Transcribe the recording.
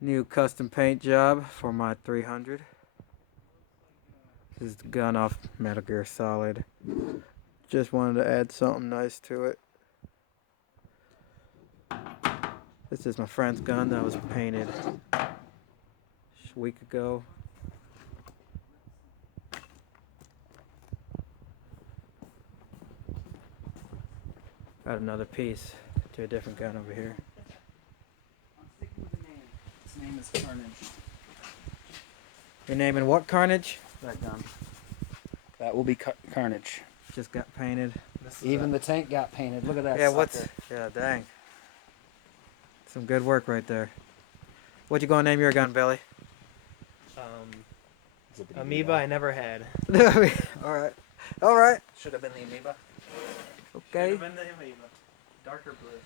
New custom paint job for my 300. This is the gun off Metal Gear Solid. Just wanted to add something nice to it. This is my friend's gun that was painted a week ago. Got another piece to a different gun over here. I'm sticking with the name. Its name is Carnage. You're naming what Carnage? That gun. That will be Carnage. Just got painted. Even the tank got painted. Look at that. Yeah, sucker. Yeah, dang. Some good work right there. What you gonna name your gun, Billy? Amoeba I never had. Alright. Alright. Should have been the amoeba. Okay. Should have been the amoeba. Darker blue.